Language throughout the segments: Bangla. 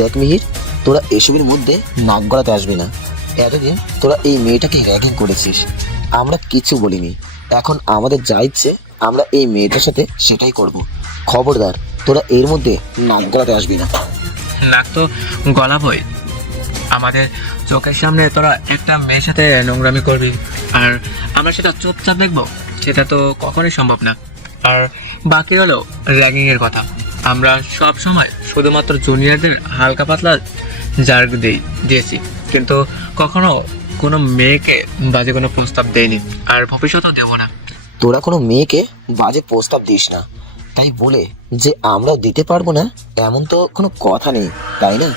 দেখ মিহির, তোরা এসবের মধ্যে নাক গলাতে আসবি না। এতদিন তোরা এই মেয়েটাকে র্যাগিং করেছিস, আমরা কিছু বলিনি। এখন আমাদের যা ইচ্ছে আমরা এই মেয়েটার সাথে সেটাই করব। খবরদার, তোরা এর মধ্যে নাক গলাতে আসবি না। নাক তো গলাবই। আমাদের চোখের সামনে তোরা একটা মেয়ের সাথে নোংরামি করবি আর আমরা সেটা চুপচাপ দেখবো, সেটা তো কখনোই সম্ভব না। আর বাকি হলো র্যাগিংয়ের কথা। আমরা সব সময় শুধুমাত্র জুনিয়রদের হালকা পাতলা জার্ক দিয়েছি, কিন্তু কখনো কোনো মেয়েকে বাজে কোনো প্রস্তাব দেয়নি আর ভবিষ্যতেও দেবো না। তোরা কোনো মেয়েকে বাজে প্রস্তাব দিস না, তাই বলে যে আমরাও দিতে পারবো না এমন তো কোনো কথা নেই, তাই না?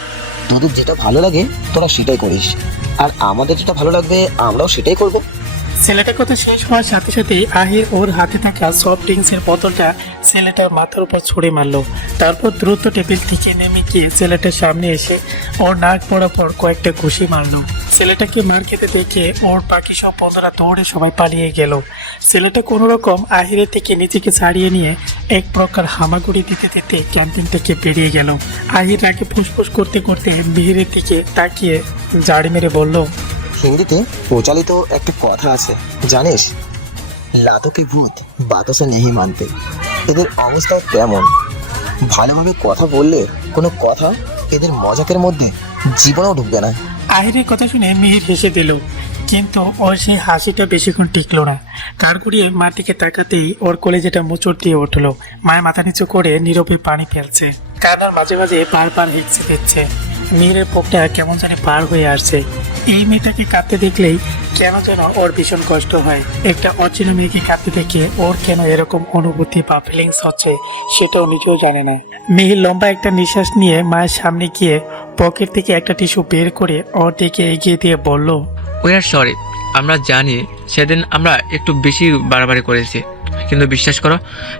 তোদের যেটা ভালো লাগে তোরা সেটাই করিস, আর আমাদের যেটা ভালো লাগবে আমরাও সেটাই করব। ছেলেটার কথা শেষ হওয়ার সাথে সাথে আহির ওর হাতে থাকা সফট ড্রিঙ্কসের বোতলটা ছেলেটার মাথার উপর ছুঁড়ে মারলো। তারপর দ্রুত টেবিল থেকে নেমে গিয়ে ছেলেটার সামনে এসে ওর নাক বরাবর কয়েকটা ঘুষি মারলো। ছেলেটাকে মার খেতে দেখে ওর বাকি সব বন্ধুরা দৌড়ে সবাই পালিয়ে গেল। ছেলেটা কোনো রকম আহিরের থেকে নিজেকে ছাড়িয়ে নিয়ে এক প্রকার হামাগুড়ি দিতে দিতে ক্যান্টিন থেকে বেরিয়ে গেল। আহির আগে ফুসফুস করতে করতে মিহিরের দিকে তাকিয়ে জাড়ি মেরে বলল, হিন্দিতে প্রচলিত একটা কথা আছে জানিস, লাতকে ভূত বাতাসে নেহি মানতে। এদের অবস্থাও তেমন। ভালোভাবে কথা বললে কোনো কথা এদের মজাকের মধ্যে জীবনেও ঢুকবে না। আহিরের কথা শুনে মিহির হেসে দিল, কিন্তু ওর সেই হাসিটা বেশিক্ষণ টিকলো না। কার ঘুরিয়ে মার দিকে তাকাতেই ওর কলেজেটা মোচড় দিয়ে উঠলো। মায়ের মাথা নিচু করে নীরবে পানি ফেলছে, কান্নার মাঝে মাঝে বারবার হেঁচে দিচ্ছে। মিহিরের বুকটা কেমন জানি পার হয়ে আসছে। এই মেয়েটাকে কাঁদতে দেখলেই কেন যেন ওর ভীষণ কষ্ট হয়। একটা অচেনা মেয়েকে কাঁদতে দেখে ওর কেন এরকম অনুভূতি বা ফিলিংস হচ্ছে সেটাও নিজেও জানে না। মিহির লম্বা একটা নিঃশ্বাস নিয়ে মায়ের সামনে গিয়ে পকেট থেকে একটা টিস্যু বের করে ওর দিকে এগিয়ে দিয়ে বলল, উই আর সরি। আমরা জানি সেদিন আমরা একটু বেশি বাড়াবাড়ি করেছি, কিন্তু বিশ্বাস করো,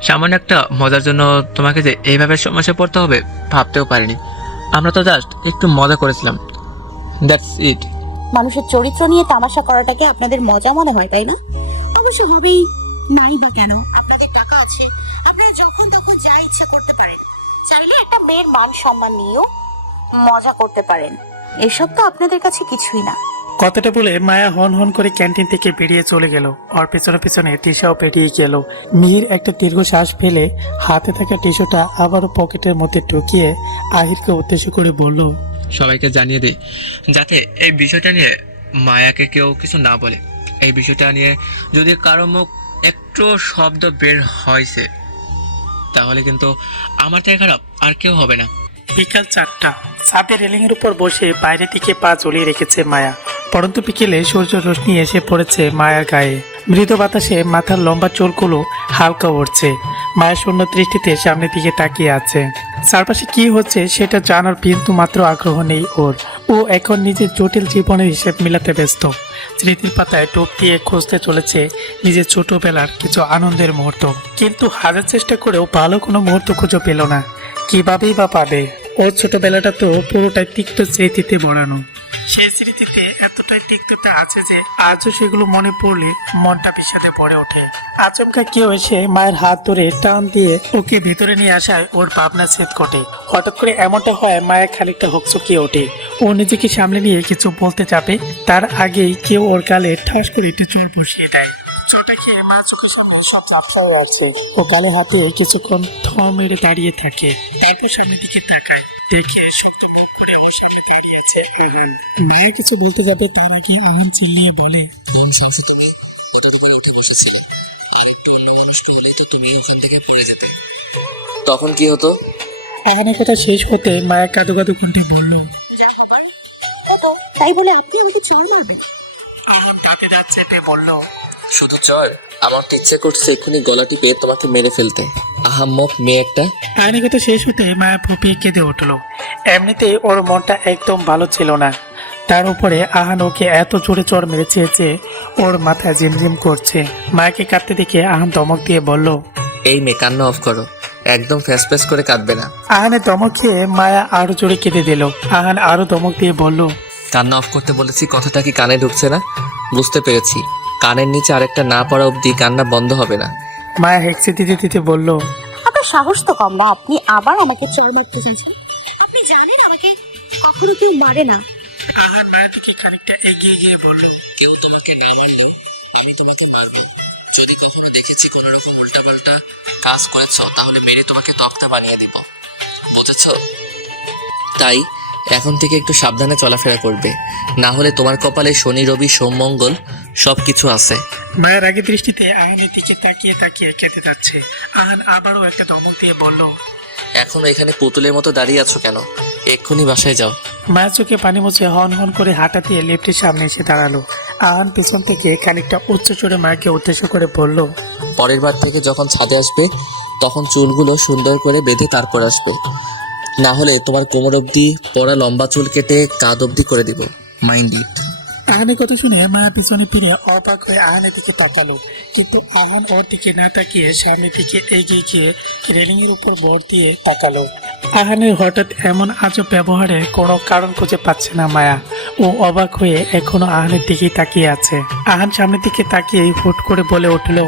সামান্য একটা মজার জন্য তোমাকে যে এইভাবে সমস্যা পড়তে হবে ভাবতেও পারিনি। আমরা তো জাস্ট একটু মজা করেছিলাম, দ্যাটস ইট। মানুষের চরিত্র নিয়ে তামাশা করাটাকে আপনাদের মজা মনে হয়, তাই না? অবশ্য হবেই, নাই বা কেন? আপনাদের টাকা আছে, আপনারা যখন তখন যা ইচ্ছা করতে পারেন। চাইলে একটা মেয়ের মান সম্মান নিয়েও মজা করতে পারেন। এসব তো আপনাদের কাছে কিছুই না। কথাটা বলে মায়া হন হন করে ক্যান্টিন থেকে বেরিয়ে চলে গেল। ওর পেছনে পেছনে টিসাও বেরিয়ে গেল। মিহির একটা দীর্ঘ শ্বাস ফেলে হাতে থাকা টিস্যুটা আবারও পকেটের মধ্যে ঢুকিয়ে আহিরকে উদ্দেশ্য করে বলল, সবাইকে জানিয়ে দিই যাতে এই বিষয়টা নিয়ে মায়াকে কেউ কিছু না বলে। এই বিষয়টা নিয়ে যদি কারো মুখ একটু শব্দ বের হয়েছে তাহলে কিন্তু আমার থেকে খারাপ আর কেউ হবে না। বিকাল 4টা। ছাদে রেলিং এর উপর বসে বাইরের দিকে পা ঝুলিয়ে রেখেছে মায়া। পরন্ত বিকেলে সূর্য রশ্মি এসে পড়েছে মায়ার গায়ে। মৃদু বাতাসে মাথার লম্বা চুলগুলো হালকা উঠছে। মায়ের শূন্য দৃষ্টিতে সামনের দিকে তাকিয়ে আছে। চারপাশে কি হচ্ছে সেটা জানার বিন্দু মাত্র আগ্রহ নেই ওর। ও এখন নিজের জটিল জীবনের হিসেব মিলাতে ব্যস্ত। স্মৃতির পাতায় ডুব দিয়ে খুঁজতে চলেছে নিজের ছোটবেলার কিছু আনন্দের মুহূর্ত, কিন্তু হাজার চেষ্টা করেও ভালো কোনো মুহূর্ত খুঁজে পেল না। কিভাবেই বা পাবে? ওর ছোটবেলাটা তো পুরোটাই তিক্ত স্মৃতিতে ভরানো। সেই স্মৃতিতে এতটাই তিক্ততা আছে যে আজও সেগুলো মনে পড়লে মনটা বিষাদে ভরে ওঠে। আচমকা কেউ এসে মায়ের হাত ধরে টান দিয়ে ওকে ভিতরে নিয়ে আসায় ওর ভাবনা ছেদ ঘটে। হঠাৎ করে এমনটা হয়, মায়া খানিকটা হকচকিয়ে ওঠে। ও নিজেকে সামলে নিয়ে কিছু বলতে যাবে, তার আগেই কেউ ওর গালে ঠাস করে একটু চোর বসিয়ে দেয়। চোটে খেয়ে মা চোখের সামনে সব ঝাপসা হয়ে আছে। ও গালে হাতে কিছুক্ষণ থম মেরে দাঁড়িয়ে থাকে, তারপর সামনের দিকে তাকায়, দেখে শক্ত মুখ করে ওর সামনে দাঁড়িয়ে আছে আহান। মায়া কিছু বলতে যাবে তার আগে আহান চিল্লিয়ে বলে, কোন সাহসে তুমি এত করে উঠে বসেছিলে? আর একটু অন্য মানুষ হলেই তো তুমি ওখান থেকে পড়ে যেতে। তখন কি হতো? আহানের কথা শেষ হতে মায়া কাঁদো কাঁদো কণ্ঠে বলল, যা কপাল হতো, তাই বলে আপনি আমাকে চড় মারবেন? আহান দাঁতে দাঁত চেপে বলল, শুধু চল, আমার তো ইচ্ছে করছে এক্ষুনি গলা টিপে তোমাকে মেরে ফেলতে। আহাম্মক মেয়ে একটা। আহানের কথা শেষ হতে মায়া ফুপিয়ে কেঁদে উঠলো। এমনিতেই ওর মনটা একদম ভালো ছিল না, তার উপরে আহান ওকে এত জোরে চড় মেরেছে যে ওর মাথা ঝিমঝিম করছে। মায়াকে কাঁদতে দেখে আহান ধমক দিয়ে বলল, এই মেয়ে কান্না অফ করো, একদম ফ্যাস ফ্যাস করে কাঁদবে না। আহানের ধমক খেয়ে মায়া আরো জোরে কেঁদে দিল। আহান আরো ধমক দিয়ে বলল, কান্না অফ করতে বলেছি, কথাটা কি কানে ঢুকছে না? বুঝতে পেরেছি, কানের নিচে আরেকটা না পড়া অবধি কান্না বন্ধ হবে না। মায়া হেঁচে দিতে দিতে বলল, আপনার সাহস তো কম না, আপনি আবার আমাকে চড় মারতে চাইছেন। আপনি জানেন আমাকে কখনো কেউ মারে না। আহান মায়ের দিকে খানিকটা এগিয়ে গিয়ে বলল, কেউ তোমাকে না মারলেও আমি তোমাকে মারব। যদি কখনো দেখেছি কোনো রকম উল্টাপাল্টা কাজ করেছো তাহলে মেরে তোমাকে তক্তা বানিয়ে দেব, বুঝেছো? তাই এখন থেকে একটু সাবধানে চলাফেরা করবে, না হলে তোমার কপালে শনি রবি সোম মঙ্গল সব কিছু আছে। মায়ের আগে দৃষ্টিতে আহানের দিকে তাকিয়ে তাকিয়ে কেঁদে যাচ্ছে। আহান আবারও একটা ধমক দিয়ে বলল, এখনো এখানে পুতুলের মতো দাঁড়িয়ে আছো কেন? এক্ষুনি বাসায় যাও। মায়ের চোখে পানি মুছে হন হন করে হাঁটা দিয়ে লিফটের সামনে এসে দাঁড়ালো। আহান পেছন থেকে খানিকটা উচ্চ চড়ে মাকে উদ্দেশ্য করে বলল, পরের বার থেকে যখন ছাদে আসবে তখন চুলগুলো সুন্দর করে বেঁধে তারপর আসবে, না হলে তোমার কোমর অবধি পরা লম্বা চুল কেটে কাঁধ অবধি করে দিব। Mind it. আহানের কথা শুনে মায়া পিছনে ফিরে অবাক হয়ে আহানের দিকে তাকালো, কিন্তু আহান ওর দিকে না তাকিয়ে সামনের দিকে এগিয়ে গিয়ে রেলিং এর উপর ভর দিয়ে তাকালো। আহানের হঠাৎ এমন আজব ব্যবহারে কোনো কারণ খুঁজে পাচ্ছে না মায়া। ও অবাক হয়ে এখনো আহানের দিকেই তাকিয়ে আছে। আহান সামনের দিকে তাকিয়ে হুট করে বলে উঠলো,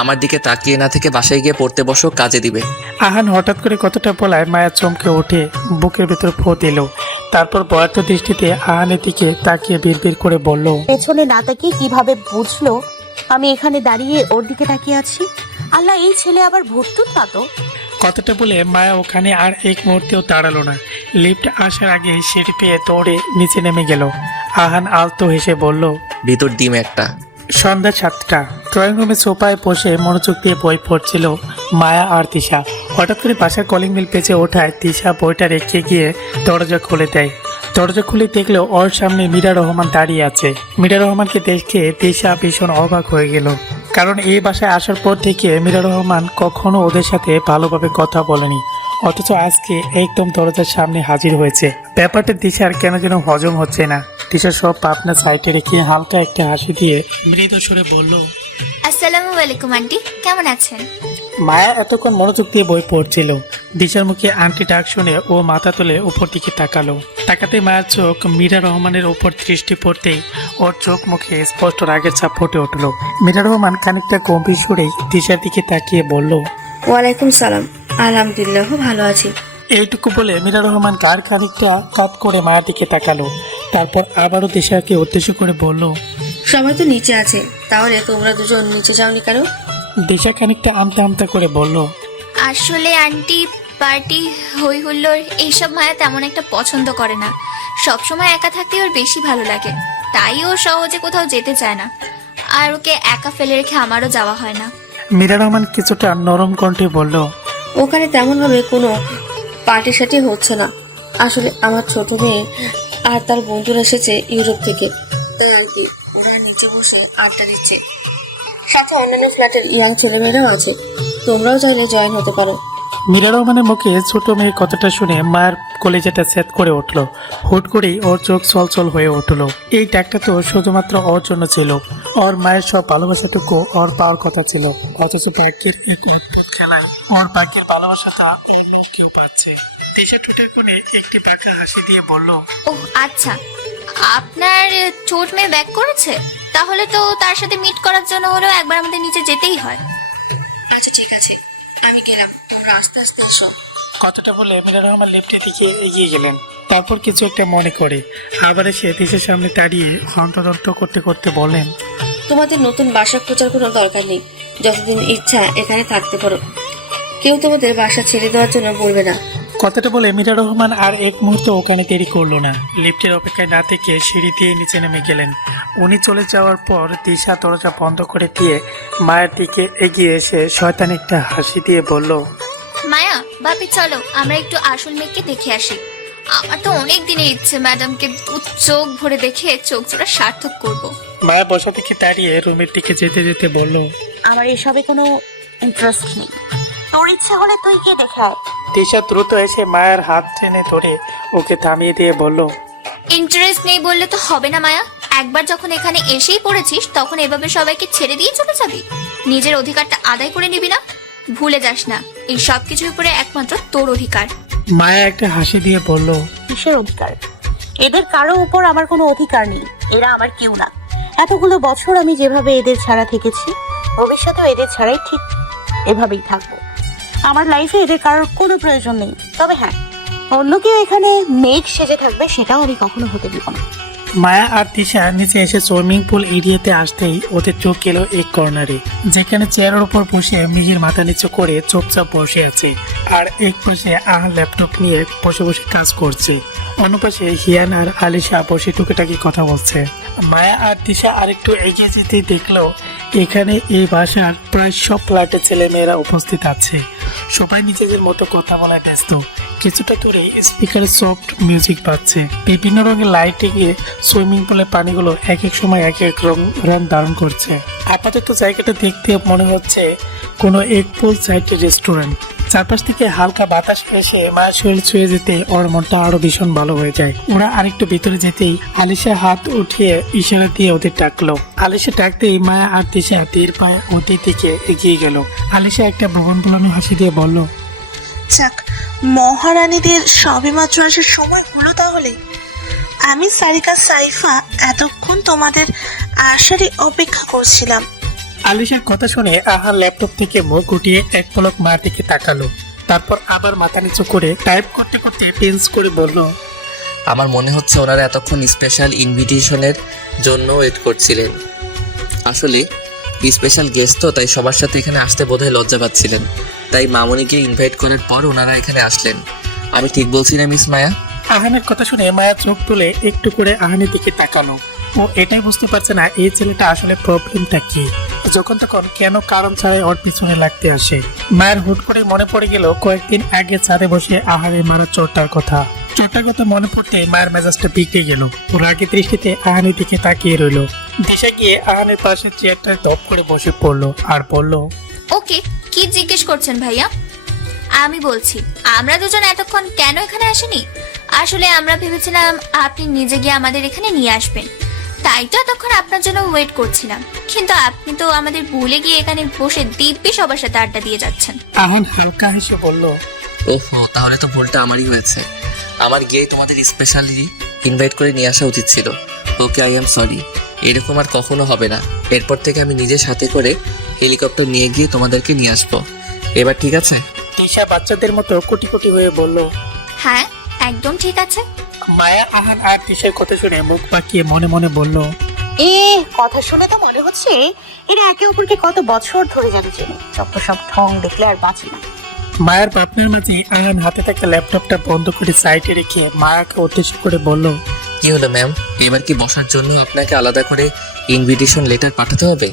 আমার দিকে তাকিয়ে না থেকে বাসায় গিয়ে পড়তে বসো, কাজে দিবে। আহান হঠাৎ করে কথাটা বলায় মায়া চমকে উঠে বুকের ভেতর ফো দিল। তারপর বয়ার্ত দৃষ্টিতে আহানের দিকে তাকিয়ে বিড়বিড় করে বলল, পেছনে না তাকিয়ে কিভাবে বুঝলো আমি এখানে দাঁড়িয়ে ওর দিকে তাকিয়ে আছি? আল্লাহ, এই ছেলে আবার ভর্তুত না তো? কথাটা বলে মায়া ওখানে আর এক মুহূর্তেও দাঁড়ালো না। লিফট আসার আগে সিঁড়ি পেয়ে দৌড়ে নিচে নেমে গেল। আহান আলতো হেসে বলল, ভিতর ডিম একটা। সন্ধ্যা 7টা। ড্রয়িং রুমে সোফায় বসে মনোযোগ দিয়ে বই পড়ছিল মায়া আর তিশা। হঠাৎ করে বাসার কলিং বেল বেজে ওঠায় তিশা বইটা রেখে গিয়ে দরজা খুলে দেয়। দরজা খুলে দেখলো ওর সামনে মীরা রহমান দাঁড়িয়ে আছে। মীরা রহমানকে দেখে তিশা ভীষণ অবাক হয়ে গেল, কারণ এই বাসায় আসার পর থেকে মীরা রহমান কখনো ওদের সাথে ভালোভাবে কথা বলেনি, অথচ আজকে একদম দরজার সামনে হাজির হয়েছে। ব্যাপারটা তিশার কেন যেন হজম হচ্ছে না। তিশা সব পাবনা সাইডে রেখে হালকা একটা হাসি দিয়ে মৃদু সুরে বলল, আসসালামু আলাইকুম আন্টি, কেমন আছেন? মায়া এতক্ষণ মনোযোগ দিয়ে বই পড়ছিল। দিশার মুখে আন্টি ডাক শুনে ও মাথা তুলে উপর দিকে তাকালো। তাকাতে মায়ের চোখ মীরা রহমানের উপর দৃষ্টি পড়তেই ওর চোখ মুখে স্পষ্ট রাগের ছাপ ফুটে উঠল। মীরা রহমান খানিকটা গম্ভীর সুরে দিশার দিকে তাকিয়ে বলল, ওয়ালাইকুম সালাম, আলহামদুলিল্লাহ ভালো আছি। এইটুকু বলে মীরা রহমান গার খানিকটা কাত করে মায়ের দিকে তাকালো। তারপর আবারও দিশাকে উদ্দেশ্য করে বলল, সবাই তো নিচে আছে, তাহলে তোমরা দুজন নিচে যাওনি কেন? দিশা খানিকটা আমতা আমতা করে বলল, আসলে আন্টি পার্টি হই হুল্লোড় এইসব মায়া তেমন একটা পছন্দ করে না। সবসময় একা থাকতে ওর বেশি ভালো লাগে, তাই ও সহজে কোথাও যেতে চায় না। আর ওকে একা ফেলে রেখে আমারও যাওয়া হয় না। মীরা রহমান কিছুটা নরম কণ্ঠে বলল, ওখানে তেমনভাবে কোনো পার্টি সার্টি হচ্ছে না। আসলে আমার ছোট মেয়ে আর তার বন্ধুরা এসেছে ইউরোপ থেকে, তাই আর কি ওরা নিচে বসে আড্ডা দিচ্ছে। সাথে অন্যান্য ফ্ল্যাটের ইয়াং ছেলেমেয়েরাও আছে, তোমরাও চাইলে জয়েন হতে পারো। মীরা রহমানের মুখে ছোট মেয়ের কথাটা শুনে মায়ের কলেজাটা সেট করে উঠল। হুট করেই ওর চোখ চলচল হয়ে উঠল। এই ডাকটা তো শুধুমাত্র ওর জন্য ছিল। ওর মায়ের সব ভালোবাসাটুকু ওর পাওয়ার কথা ছিল, অথচ ভাগ্যের এক অদ্ভুত খেলায় ওর ভাগ্যের ভালোবাসাটা অন্য কেউ পাচ্ছে। দেশের ঠোঁটের কোণে একটি বাঁকা হাসি দিয়ে বলল, ও আচ্ছা, আপনার ছোট মেয়ে ব্যাক করেছে? তাহলে তো তার সাথে মিট করার জন্য হলেও একবার আমাদের নিচে যেতেই হয়। আচ্ছা ঠিক আছে, আমি গেলাম, তোমরা আস্তে আস্তে এসো। কথাটা বলে মীরা রহমান লিফটের দিকে এগিয়ে গেলেন। তারপর কিছু একটা মনে করে আবার এসে দেশের সামনে দাঁড়িয়ে হন্তদন্ত করতে করতে বলেন, তোমাদের নতুন বাসা খোঁজার কোনো দরকার নেই, যতদিন ইচ্ছা এখানে থাকতে পারো। কেউ তোমাদের বাসা ছেড়ে দেওয়ার জন্য বলবে না। কথাটা বলে মীরা রহমান আর এক মুহূর্ত ওখানে দেরি করলো না। লিফটের অপেক্ষায় না থেকে সিঁড়ি দিয়ে নিচে নেমে গেলেন। উনি চলে যাওয়ার পর দিশা দরজা বন্ধ করে দিয়ে মায়ের দিকে এগিয়ে এসে শয়তান একটা হাসি দিয়ে বলল, মায়া বাপি চলো আমরা একটু আসল মেয়েকে দেখে আসি। আমার তো অনেক দিনের ইচ্ছে ম্যাডামকে চোখ ভরে দেখে চোখ জোড়া সার্থক করব। মায়া বসা থেকে দাঁড়িয়ে রুমের দিকে যেতে যেতে বলল, আমার এসবে কোনো ইন্টারেস্ট নেই। তোর ইচ্ছে হলে তুই গিয়ে দেখে আয়। দিশা দ্রুত এসে মায়ের হাত টেনে ধরে ওকে থামিয়ে দিয়ে বলল, ইন্টারেস্ট নেই বললে তো হবে না মায়া। একবার যখন এখানে এসেই পড়েছিস তখন এভাবে সবাইকে ছেড়ে দিয়ে চলে যাবি? নিজের অধিকারটা আদায় করে নিবি না? ভুলে যাস না, এই সব কিছুর উপরে একমাত্র তোর অধিকার। মায়া একটা হাসি দিয়ে বলল, কিসের অধিকার? এদের কারো উপর আমার কোনো অধিকার নেই। এরা আমার কেউ না। এতগুলো বছর আমি যেভাবে এদের ছাড়া থেকেছি, ভবিষ্যতেও এদের ছাড়াই ঠিক এভাবেই থাকবো। আমার লাইফে এদের কারোর কোনো প্রয়োজন নেই। তবে হ্যাঁ, অন্য কেউ এখানে মেঘ সেজে থাকবে সেটাও আমি কখনো হতে দিব না। মায়া আর তিশা নিচে এসে সুইমিং পুল এরিয়াতে আসতেই ওদের চোখ গেল এক কর্নারে, যেখানে চেয়ারের উপর বসে মিহির মাথা নিচু করে চুপচাপ বসে আছে। আর এক পাশে আহান ল্যাপটপ নিয়ে বসে বসে কাজ করছে, অন্য পাশে হিয়ান আর আলিশা বসে টুকিটাকি কথা বলছে। মায়া আর তিশা আরেকটু এগিয়ে যেতেই দেখলো এখানে এই বাসার প্রায় সব ফ্ল্যাটের ছেলেমেয়েরা উপস্থিত আছে। সবাই নিজেদের মতো কথা বলায় ব্যস্ত। কিছুটা দূরে স্পিকারে সফট মিউজিক বাজছে। বিভিন্ন রঙের লাইটিং এ সুইমিং পুলের পানিগুলো এক এক সময় এক এক রং ধারণ করছে। আপাতত জায়গাটা দেখতে মনে হচ্ছে কোনো এক পুল সাইড রেস্টুরেন্ট। চারপাশ থেকে হালকা বাতাস এসে মায়ের শরীর ছুঁয়ে যেতে ওর মনটা আরো ভীষণ ভালো হয়ে যায়। ওরা আরেকটু ভিতরে যেতেই আলিশা হাত উঠিয়ে ইশারা দিয়ে ওদের ডাকলো। আলিশা ডাকতেই মায়া আর তিশা ধীর পায়ে ওদের দিকে এগিয়ে গেল। আলিশা একটা ভ্রমণ বোলানো হাসি দিয়ে বলল, যাক, মহারানীদের সবেমাত্র আসার সময় হলো তাহলে। আমি সারিকা সাইফা এতক্ষণ তোমাদের আসারই অপেক্ষা করছিলাম। আলিশার কথা শুনে আহার ল্যাপটপ থেকে মুখ উঠিয়ে এক পলক মার দিকে তাকালো, তারপর আবার মাথা নিচু করে টাইপ করতে করতে টেন্স করে বলল, আমার মনে হচ্ছে ওনারা এতক্ষণ স্পেশাল ইনভিটেশনের জন্য ওয়েট করছিলেন। আসলে স্পেশাল গেস্ট তো, তাই সবার সাথে এখানে আসতে বোধহয় লজ্জা পাচ্ছিলেন, তাই মামনিকে ইনভাইট করার পর ওনারা এখানে আসলেন। আমি ঠিক বলছি না মিস মায়া? আহানের কথা শুনে মায়া চোখ তুলে একটু করে আহানের দিকে তাকালো। ও এটাই বুঝতে পারছে না এই ছেলেটা আসলে প্রবলেমটা কি, যখন তখন কেন কারণ ছাড়াই ওর পিছনে লাগতে আসে। মায়ের হুট করে মনে পড়ে গেল কয়েকদিন আগে ছাদে বসে আহারের মারা চোরটার কথা। চোরটার কথা মনে পড়তে মায়ের মেজাজটা বিগড়ে গেল। ওর আগে দৃষ্টিতে আহানের দিকে তাকিয়ে রইল। দিশা গিয়ে আহানের পাশে চেয়ারটা টপ করে বসে পড়লো আর বলল, ওকে, কি জিজ্ঞেস করছেন ভাইয়া? আমি বলছি, আমরা দুজন এতক্ষণ কেন এখানে আসেনি? আসলে আমরা ভেবেছিলাম আপনি নিজে গিয়ে আমাদের এখানে নিয়ে আসবেন, তাই তো এতক্ষণ আপনার জন্য ওয়েট করছিলাম। কিন্তু আপনি তো আমাদের ভুলে গিয়ে এখানে বসে দিব্যি সবার সাথে আড্ডা দিয়ে যাচ্ছেন। আহান হালকা হেসে বলল, ওহো, তাহলে তো ভুলটা আমারই হয়েছে। আমার গিয়ে তোমাদের স্পেশালি ইনভাইট করে নিয়ে আসা উচিত ছিল। ওকে, আই এম সরি। এরকম আর কখনো হবে না। এরপর থেকে আমি নিজের সাথে করে হেলিকপ্টার নিয়ে গিয়ে তোমাদেরকে নিয়ে আসবো। এবার ঠিক আছে? দিশা বাচ্চাদের মতো কোটি কোটি হয়ে বলল। হ্যাঁ, একদম ঠিক আছে। মায়া আহান আর দিশার কথা শুনে মুখ পাকিয়ে মনে মনে বলল, কথা শুনে তো মনে হচ্ছে এরা একে অপরকে কত বছর ধরে জানি চেনে। যত সব ঠং দেখলে আর বাঁচি না। মায়ের ভাবনার মাঝে আহান হাতে থাকা ল্যাপটপটা বন্ধ করে সাইডে রেখে মায়াকে উদ্দেশ্য করে বলল, কি হলো ম্যাম? এবার কি বসার জন্য আপনাকে আলাদা করে ইনভিটেশন লেটার পাঠাতে হবে?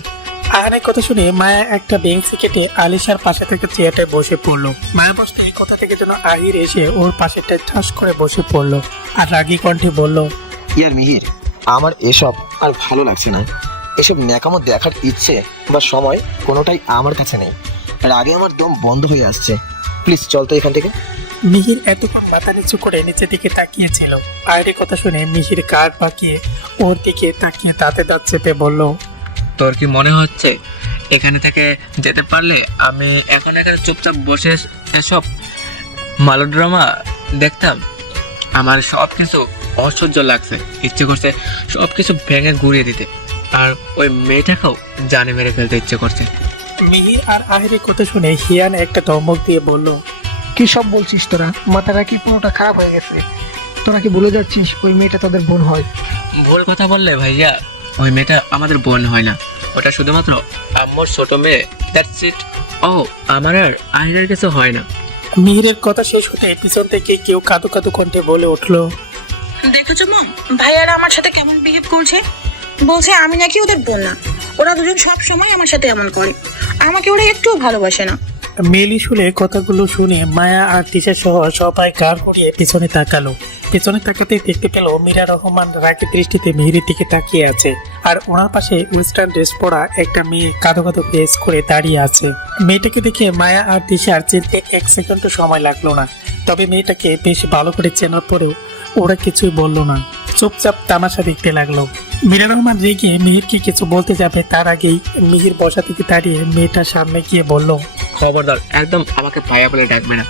আহানের কথা শুনে মায়া একটা বেঞ্চে কেটে আলিশার পাশে থেকে চেয়ারটায় বসে পড়লো। মায়া বসতে কথা থেকে যেন আহির এসে ওর পাশেটা ঠাস করে বসে পড়লো আর রাগী কণ্ঠে বলল, ইয়ার মিহির, আমার এসব আর ভালো লাগছে না। এসব ন্যাকামো দেখার ইচ্ছে বা সময় কোনোটাই আমার কাছে নেই। রাগে আমার দম বন্ধ হয়ে আসছে। প্লিজ চল তো এখান থেকে। মিহির এতক্ষণ মাথা নিচু করে নিচের দিকে তাকিয়েছিল। আয়ের কথা শুনে মিহির কাঠ বাঁকিয়ে ওর দিকে তাকিয়ে দাঁতে দাঁত চেপে বলল, তোর কি মনে হচ্ছে এখানে থেকে যেতে পারলে আমি এখন এখানে চুপচাপ বসে এসব মালোড্রামা দেখতাম? আমার সব কিছু অসহ্য লাগছে, ইচ্ছে করছে সব কিছু ভেঙে গুড়িয়ে দিতে, আর ওই মেয়েটাকেও জানে মেরে ফেলতে ইচ্ছে করছে। মিহির আর আহিরের কথা শুনে হিয়ান একটা ধমক দিয়ে বলল, কি সব বলছিস তোরা? মাথাটা কি পুরোটা খারাপ হয়ে গেছে? তোরা কি ভুলে যাচ্ছিস ওই মেয়েটা তাদের বোন হয়? ভুল কথা বললে ভাইয়া, ওই মেয়েটা আমাদের বোন হয় না, ওটা শুধুমাত্র আম্মুর ছোট মেয়ে, দ্যাটস ইট। ও, আমার আর আহিরের কিছু হয় না। মিহিরের কথা শেষ হতে পিছন থেকে কেউ কাঁদো কাঁদো কণ্ঠে বলে উঠলো, দেখেছো মম, ভাইয়ারা আমার সাথে কেমন বিহেভ করছে? বলছে আমি নাকি ওদের বোন না। ওরা দুজন সব সময় আমার সাথে এমন করে, আমাকে ওরা একটুও ভালোবাসে না। মেলি শুলে কথাগুলো শুনে মায়া আর তিশা সহ সবাই গাড় করিয়ে পিছনে তাকালো। পিছনে তাকাতে দেখতে পেল মীরা রহমান রাগী দৃষ্টিতে মিহিরের দিকে তাকিয়ে আছে, আর ওনার পাশে ওয়েস্টার্ন ড্রেস পরা একটা মেয়ে কাঁদো কাঁদো ফেস করে দাঁড়িয়ে আছে। মেয়েটাকে দেখে মায়া আর তিশার চিনতে এক সেকেন্ডও সময় লাগলো না। তবে মেয়েটাকে বেশ ভালো করে চেনার পরেও ওরা কিছুই বলল না, চুপচাপ তামাশা দেখতে লাগলো। মীরা রহমান রেগে মিহিরকে কিছু বলতে যাবে তার আগেই মিহির বসা থেকে দাঁড়িয়ে মেয়েটার সামনে গিয়ে বলল, খবরদার, একদম আমাকে ভাইয়া বলে ডাকবে না।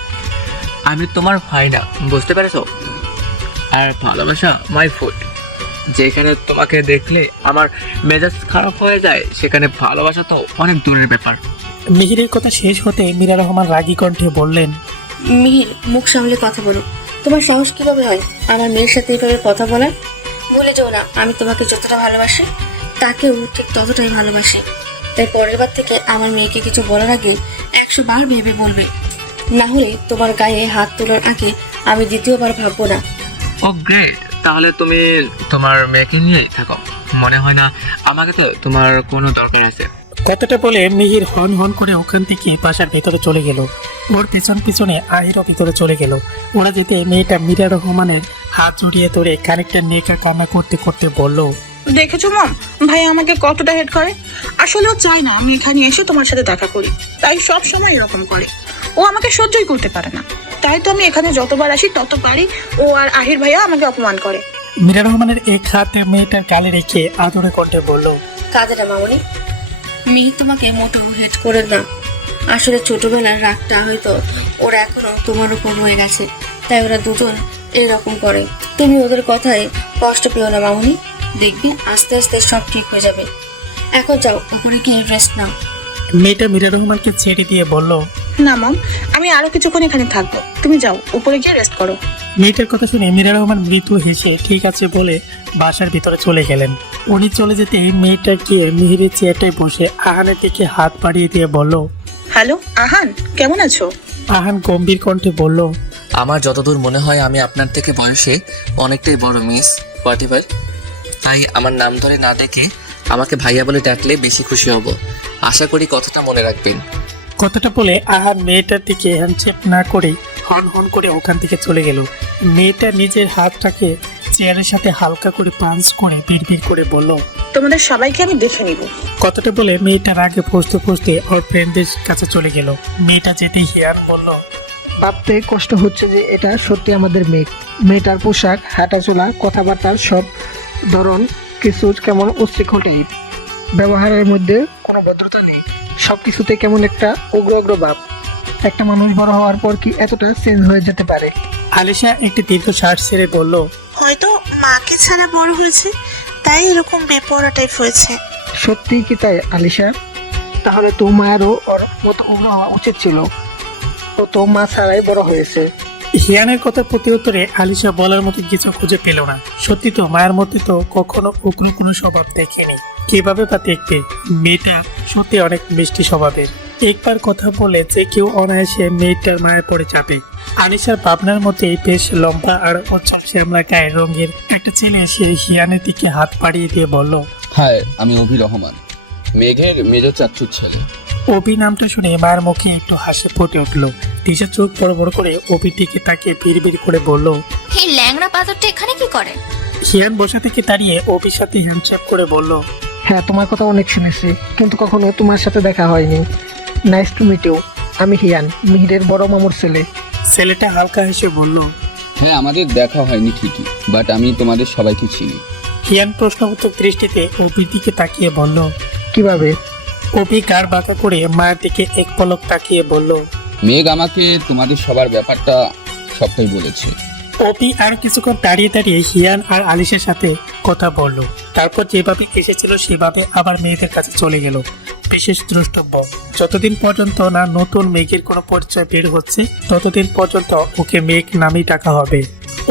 আমি তোমার ভাই না, বুঝতে পেরেছো? আর ভালোবাসা মাই ফুড। যেখানে তোমাকে দেখলে আমার মেজাজ খারাপ হয়ে যায়, সেখানে ভালোবাসা তো অনেক দূরের ব্যাপার। মিহিরের কথা শেষ হতে মীরা রহমান রাগী কণ্ঠে বললেন, মিহির, মুখ সামলে কথা বলো। তোমার সাহস কিভাবে হয় আমার মেয়ের সাথে এইভাবে কথা বলার? বলে যাও না, আমি তোমাকে যতটা ভালোবাসি তাকেও ঠিক ততটাই ভালোবাসি। তাই পরের বার থেকে আমার মেয়েকে কিছু বলার আগে 100 বার ভেবে বলবে, না হলে তোমার গায়ে হাত তোলার আগে আমি দ্বিতীয়বার ভাববো না। ও গ্রেট, তাহলে তুমি তোমার মেয়েকে নিয়েই থাকো। মনে হয় না আমাকে তো তোমার কোনো দরকার আছে। কথাটা বলে মিহির হন হন করে ওখান থেকে বাসার ভেতরে চলে গেল। ওর পেছন পিছনে আহিরও ভিতরে চলে গেল। ওরা যেতে মেয়েটা মীরা রহমানের হাত জড়িয়ে ধরে খানিকটা নেকা কান্না করতে করতে বলল, দেখেছো মম, ভাই আমাকে কতটা হেড করে। আসলেও চাই না আমি এখানে এসে তোমার সাথে দেখা করি, তাই সব সময় এরকম করে। ও আমাকে সহ্যই করতে পারে না, তাই তো আমি এখানে যতবার আসি ততবারই ও আর আহির ভাইয়া আমাকে অপমান করে। মীরা রহমানের এক হাতে মেয়েটার গালে রেখে আদরে কণ্ঠে বলল, কাঁদে না মামনি, মিহির তোমাকে মোটেও হেট করে না। আসলে ছোটবেলার রাগটা হয়তো ওরা এখনো তোমার উপর রয়ে গেছে, তাই ওরা দুজন এরকম করে। তুমি ওদের কথায় কষ্ট পেও না মামনি, দেখবি আস্তে আস্তে সব ঠিক হয়ে যাবে। এখন যাও, উপরে গিয়ে রেস্ট নাও। মেয়েটা মীরা রহমানকে ছেড়ে দিয়ে বলল, না মম, আমি আরো কিছুক্ষণ এখানে থাকবো, তুমি যাও উপরে গিয়ে রেস্ট করো। মেয়েটার কথা শুনে মীরা রহমান মৃদু হেসে ঠিক আছে বলে বাসার ভিতরে চলে গেলেন। উনি চলে যেতে মেয়েটা গিয়ে মিহিরের চেয়ারটায় বসে আহানের দিকে হাত বাড়িয়ে দিয়ে বলল, হ্যালো আহান, কেমন আছো? আহান গম্ভীর কণ্ঠে বলল, আমার যতদূর মনে হয় আমি আপনার থেকে বয়সে অনেকটাই বড় মিস 45, তাই আমার নাম ধরে না ডেকে আমাকে ভাইয়া বলে ডাকলে বেশি খুশি হব। আশা করি কথাটা মনে রাখবেন। কথাটা বলে আহান মেয়েটার দিকে হ্যান্ডশেক না করে হন হন করে ওখান থেকে চলে গেল। মেয়েটা নিজের হাতটাকে চেয়ারের সাথে হালকা করে পাঞ্চ করে বিড়বিড় করে বলল, তোমাদের সবাইকে আমি দেখে নিব। কথাটা বলে মেয়েটার আগে ফুসতে ফুসতে ওর ফ্রেন্ডদের কাছে চলে গেল। মেয়েটা যেতেই হিয়ান বলল, ভাবতে কষ্ট হচ্ছে যে এটা সত্যি আমাদের মেয়ে। মেয়েটার পোশাক, হাঁটাচলা, কথাবার্তার সব ধরন কিছু কেমন উচ্ছৃঙ্খল টাইপ। ব্যবহারের মধ্যে কোনো ভদ্রতা নেই, সব কিছুতে কেমন একটা উগ্র উগ্র ভাব। একটা মানুষ বড় হওয়ার পর কি এতটা চেঞ্জ হয়ে যেতে পারে? আলিশা একটি দীর্ঘ শ্বাস ছেড়ে বলল, হয়তো মাকে ছাড়া বড় হয়েছে, তাই এরকম বেপরোয়া টাইপ হয়েছে। সত্যি কি তাই আলিশা? তাহলে তো মায়েরও ওর মতো উগ্র হওয়া উচিত ছিল। ও তো মা ছাড়াই বড় হয়েছে। হিয়ানের কথা প্রতি উত্তরে আলিশা বলার মতো কিছু খুঁজে পেল না। সত্যি তো মায়ের মধ্যে তো কখনো উগ্র কোনো স্বভাব দেখেনি, কিভাবে বা দেখবে? মেয়েটা সত্যি অনেক মিষ্টি স্বভাবের। একবার কথা বলে যে কেউ অনায়াসে মেয়েটার মায়ের পড়ে যাবে। আলিশার ভাবনার মধ্যে বেশ লম্বা আর উজ্জ্বল শ্যামলা গায়ের রঙের একটা ছেলে এসে হিয়ানের দিকে হাত বাড়িয়ে দিয়ে বলল, হাই, আমি অভি রহমান, মেঘের মেজ চাচ্চুর ছেলে। অভি নামটা শুনে মায়ের মুখে একটু হাসি ফুটে উঠলো। তিশা চোখ বড় বড় করে অভির দিকে তাকিয়ে বিড়বিড় করে বলল, এই ল্যাংড়া পাথরটা এখানে কি করে? হিয়ান বসা থেকে দাঁড়িয়ে অভির সাথে হ্যান্ডশেক করে বলল, হ্যাঁ, তোমার কথা অনেক শুনেছি, কিন্তু কখনো তোমার সাথে দেখা হয়নি। Nice to meet you. আমি হিয়ান, মিহিরের বড় মামুর ছেলে। ছেলেটা হালকা হেসে বলল। হ্যাঁ, আমাদের দেখা হয়নি ঠিকই, বাট আমি তোমাদের সবাইকে চিনি। হিয়ান প্রশ্নবোধক দৃষ্টিতে অভির দিকে তাকিয়ে বলল, কিভাবে? অভি গাড় বাঁকা করে মায়ের দিকে এক পলক তাকিয়ে বলল, মেঘ আমাকে তোমাদের সবার ব্যাপারটা সবটাই বলেছে। অভি আর কিছুক্ষণ দাঁড়িয়ে দাঁড়িয়ে হিয়ান আর আলিশের সাথে কথা বলল। তারপর যেভাবে এসেছিল সেভাবে আবার মেয়েদের কাছে চলে গেল। বিশেষ দ্রষ্টব্য, যতদিন পর্যন্ত না নতুন মেঘের কোনো পরিচয় বের হচ্ছে ততদিন পর্যন্ত ওকে মেঘ নামেই ডাকা হবে।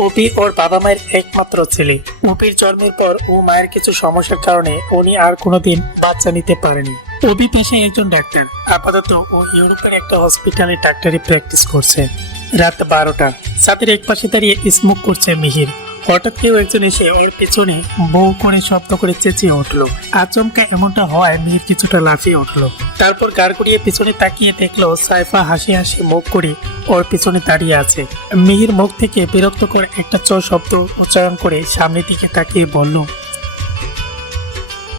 অভি ওর বাবা মায়ের একমাত্র ছেলে। অভির জন্মের পর ও মায়ের কিছু সমস্যার কারণে উনি আর কোনোদিন বাচ্চা নিতে পারেনি। অভি পেশায় একজন ডাক্তার। আপাতত ও ইউরোপের একটা হসপিটালে ডাক্তারি প্র্যাকটিস করছে। রাত 12টা। ছাদের এক পাশে দাঁড়িয়ে স্মোক করছে মিহির। হঠাৎ কেউ একজন এসে ওর পেছনে বউ করে শব্দ করে চেঁচিয়ে উঠলো। আচমকা এমনটা হওয়ায় মিহির কিছুটা লাফিয়ে উঠলো। তারপর গাড় গড়িয়ে পিছনে তাকিয়ে দেখলো সাইফা হাসি হাসি মুখ করে ওর পিছনে দাঁড়িয়ে আছে। মিহির মুখ থেকে বিরক্তকর একটা চ শব্দ উচ্চারণ করে সামনের দিকে তাকিয়ে বলল,